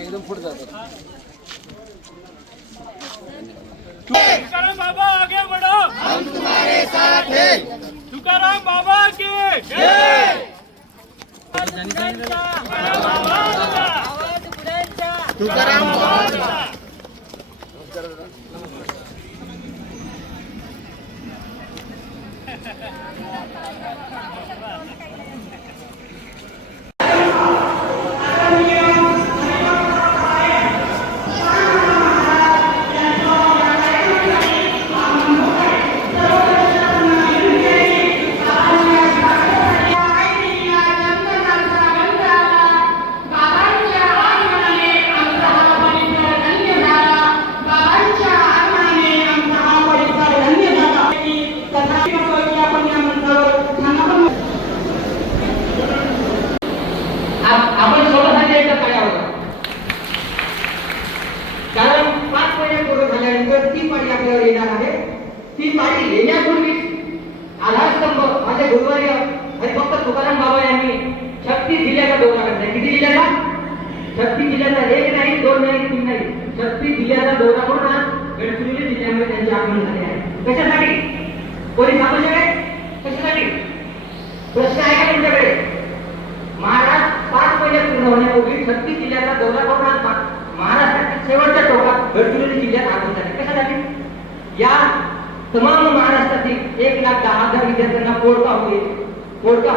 एकदम पुढे जातात तुकाराम बाबा आगे बढ़ो। हम तुम्हारे साथ हैं। तुकाराम बाबा की जय। आपण स्वतःसाठी एकदा तयार होता कारण पाच महिने पूर्ण झाल्यानंतर ती पाळी आपल्यावर येणार आहे. ती पाळी येण्यापूर्वी आधारस्तंभ माझे गुरुवर्य आणि फक्त तुकाराम बाबा यांनी छत्तीस जिल्ह्याचा दौरा करताय किती जिल्ह्याचा? छत्तीस जिल्ह्याचा एक नाही दोन नाही तीन नाही. छत्तीस जिल्ह्याचा दौरा करून आज गडचिरोली जिल्ह्यामध्ये त्यांचे आगमन झाले आहे. कशासाठी? कोणी सांगू शकेल? कशासाठी? प्रश्न आहे का तुमच्याकडे महाराज पाच महिने पूर्ण होण्यापूर्वी छत्तीस जिल्ह्याचा दौरा करून आज महाराष्ट्रातील शेवटच्या टोकात गडचिरोली जिल्ह्यात आगमन झाले. कशासाठी या तमाम महाराष्ट्रातील एक लाख दहा हजार विद्यार्थ्यांना पोळका होईल. पोळका